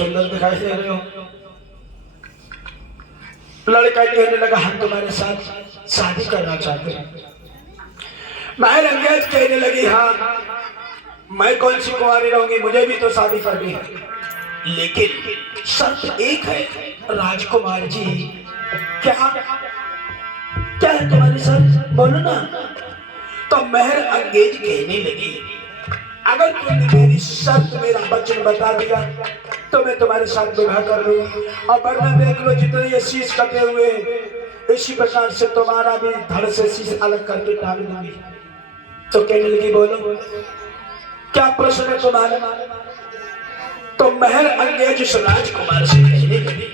सुंदर दिखाई दे रहे हो। लड़का कहने लगा हम तुम्हारे साथ शादी करना चाहते हैं। माहिर अंगेज कहने लगी हाँ मैं कौन सी कुंवारी रहूंगी, मुझे भी तो शादी करनी है, लेकिन शर्त एक है राजकुमार जी। क्या क्या है तुम्हारी शर्त, बोलो ना। तो महर अंगेज कहने लगी अगर तुमने मेरी शर्त मेरा वचन बता दिया तो मैं तुम्हारे साथ विवाह कर लूंगी, और वरना देख लो जितने ये शीश कटे हुए इसी प्रकार से तुम्हारा भी धड़ से शीश अलग करके टांग दूंगी। तो कहने लगी बोलो क्या प्रश्न है तुम्हारा। तो महर अंगेज उस राजकुमार से कहने लगी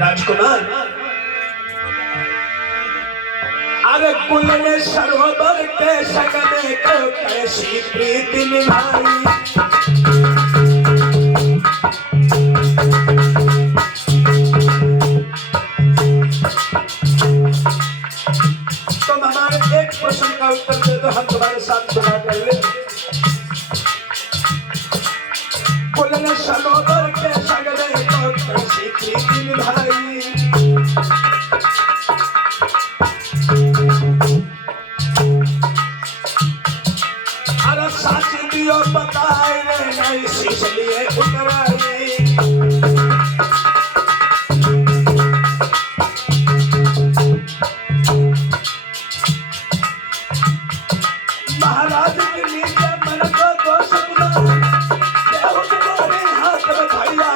राजकुमार अरे कुल ने सरोवर के सगने को कैसी प्रीति निभाई, तुम हमारे एक प्रश्न का उत्तर दे दो हम तुम्हारे साथ विवाह कर ले। कुल ने सरोवर के सगने को कैसी प्रीति निभाई, बताए नहीं इसलिए उतराई। महाराज के नीचे मन को दो सपना तुम्हारे हाथ में भैया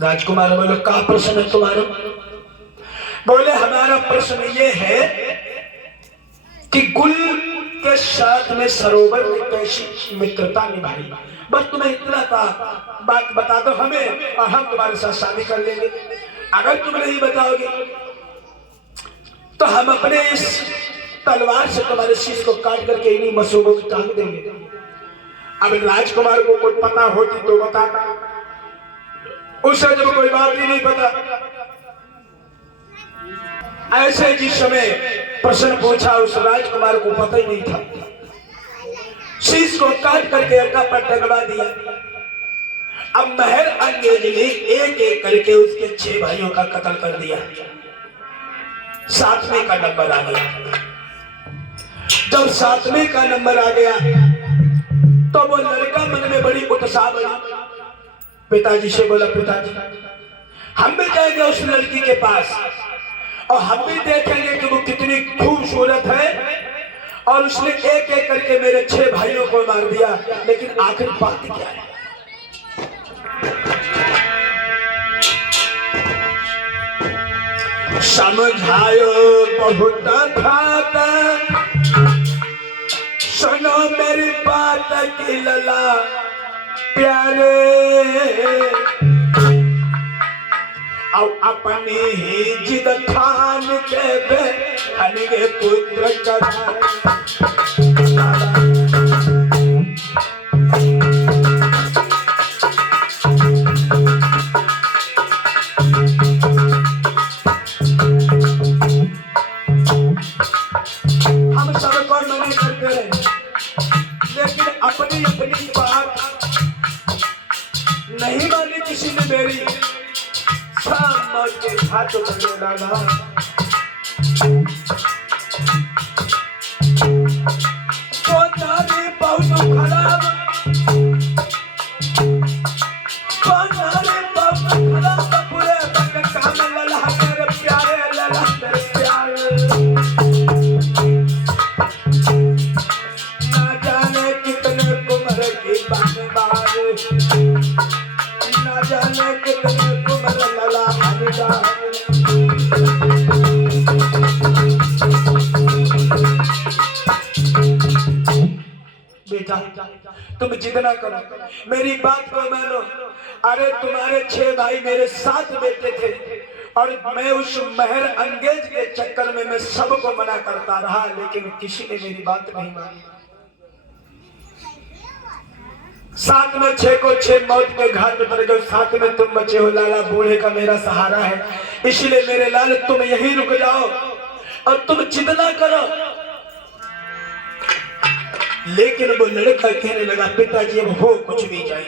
राजकुमार बोले क्या प्रश्न है तुम्हारा। बोले हमारा प्रश्न ये है कि गुल के साथ में सरोवर में कैसी मित्रता निभाई, बस तुम्हें इतना था बात बता दो हमें और हम तुम्हारे साथ शादी कर लेंगे। अगर तुम नहीं बताओगे तो हम अपने इस तलवार से तुम्हारे शीश को काट करके इन्हीं मसूबों में टांग देंगे। अब राजकुमार को कोई पता होती तो बताता, उसे जब कोई बात ही नहीं पता। ऐसे जिस समय प्रश्न पूछा उस राजकुमार को पता ही नहीं था, शीश को काट करके अड्डा पर टंगवा दिया। अब महर अंगेज ने एक एक करके उसके 6 भाइयों का कत्ल कर दिया। 7वें का नंबर आ गया। जब 7वें का नंबर आ गया तो वो लड़का मन में बड़ी उत्साह बनी, पिताजी से बोला पिताजी हम भी जाएंगे उस लड़की के पास और हम भी देखेंगे कि वो कितनी खूबसूरत है, और उसने एक एक करके मेरे 6 भाइयों को मार दिया, लेकिन आखिर बात क्या है। समझायो बहुत था सुनो मेरी बात की लला प्यारे, अब अपनी ही जिद ठान के बे पुत्र करा। हम सबको मना करते रहे, लेकिन अपनी अपनी बात नहीं मानी किसी ने मेरी। शाम के हाथों में लगा वो नारी बहुत खराब, वो नारी बहुत खराब पूरे काम लला मेरे प्यारे, लला मेरे प्यारे। ना जाने कितने कुमर की बातें बारे, ना जाने कितने कुमर लला हरिदास। बेटा तुम जिद ना करो, मेरी बात को मानो। अरे तुम्हारे 6 भाई, मेरे 7 बेटे थे, और मैं उस महर अंगेज के चक्कर में मैं सबको मना करता रहा, लेकिन किसी ने मेरी बात नहीं मानी। 7 में 6 को 6 मौत के घाट पर जो 7 में तुम बचे हो। लाला बूढ़े का मेरा सहारा है, इसलिए मेरे लाल तुम यहीं रुक जाओ और तुम चिंता करो। लेकिन वो लड़का कहने लगा, पिताजी अब हो कुछ भी जाए,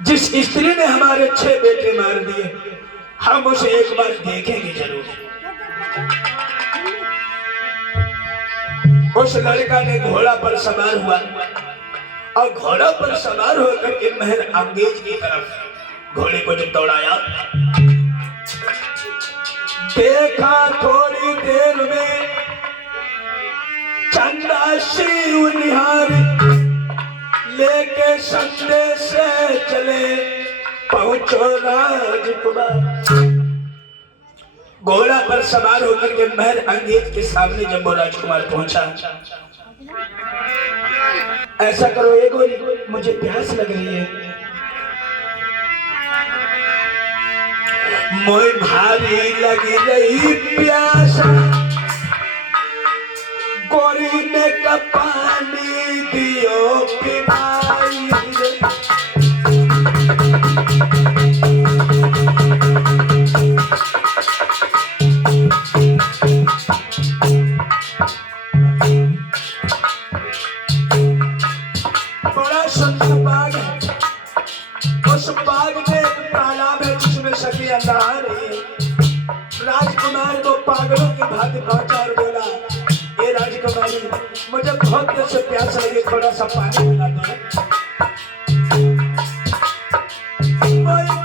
जिस स्त्री ने हमारे 6 बेटे मार दिए, हम उसे एक बार देखेंगे जरूर। उस लड़का ने घोड़ा पर सवार हुआ और घोड़ा पर सवार होकर के महल अंगेज की तरफ घोड़े को जब दौड़ाया, देखा थोड़ी देर में चंदा शिव निहारी लेके संदेश से चले पहुंचो राजकुमार। घोड़ा पर सवार होकर के महल अंगेज के सामने जब वो राजकुमार पहुंचा, ऐसा करो ये गोरी, मुझे प्यास लग रही है। मोय भारी लगी रही प्यास, गोरी ने का पानी दियो पिलाई। बड़ा सुंदर बाग है, उस बाग में एक तालाब है जिसमें सखियां नहा रही है। राजकुमार को पागलों की भांति पहुंचा और बोला, ये राजकुमारी, मुझे बहुत देर से प्यास लगी, थोड़ा सा पानी पिला दो।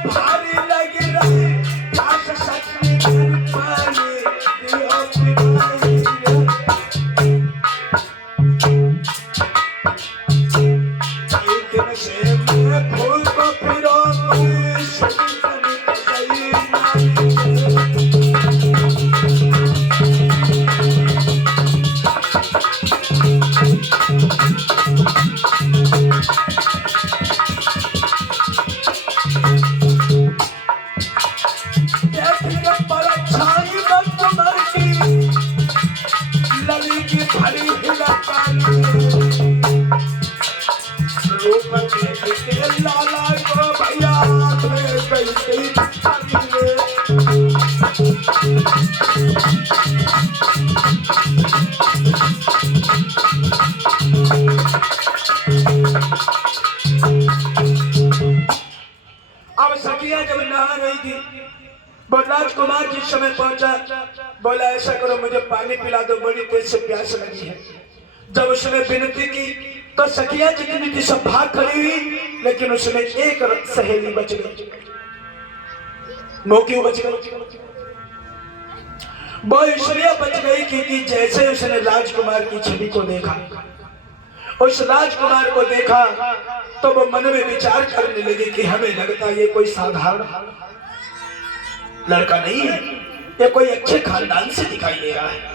भारी लगी रही प्यास, सखी पानी दियो पिलाई। फूल को फिरो लली की भरी हिला लाला को भैया अब सखियां जब नहा रही थी, वो राजकुमार जिस समय पहुंचा, बोला ऐसा करो मुझे पानी पिला दो, बड़ी तेज से प्यास लगी है। जब उसने विनती की तो सखिया जितनी थी सब भाग खड़ी हुई, लेकिन उसमें एक सहेली बच गई। वो क्यों बच गई? वो इसलिए बच गई क्योंकि जैसे उसने राजकुमार की छवि को देखा, उस राजकुमार को देखा, तो वो मन में विचार करने लगी कि हमें लगता ये कोई साधारण लड़का नहीं है, ये कोई अच्छे खानदान से दिखाई दे रहा है।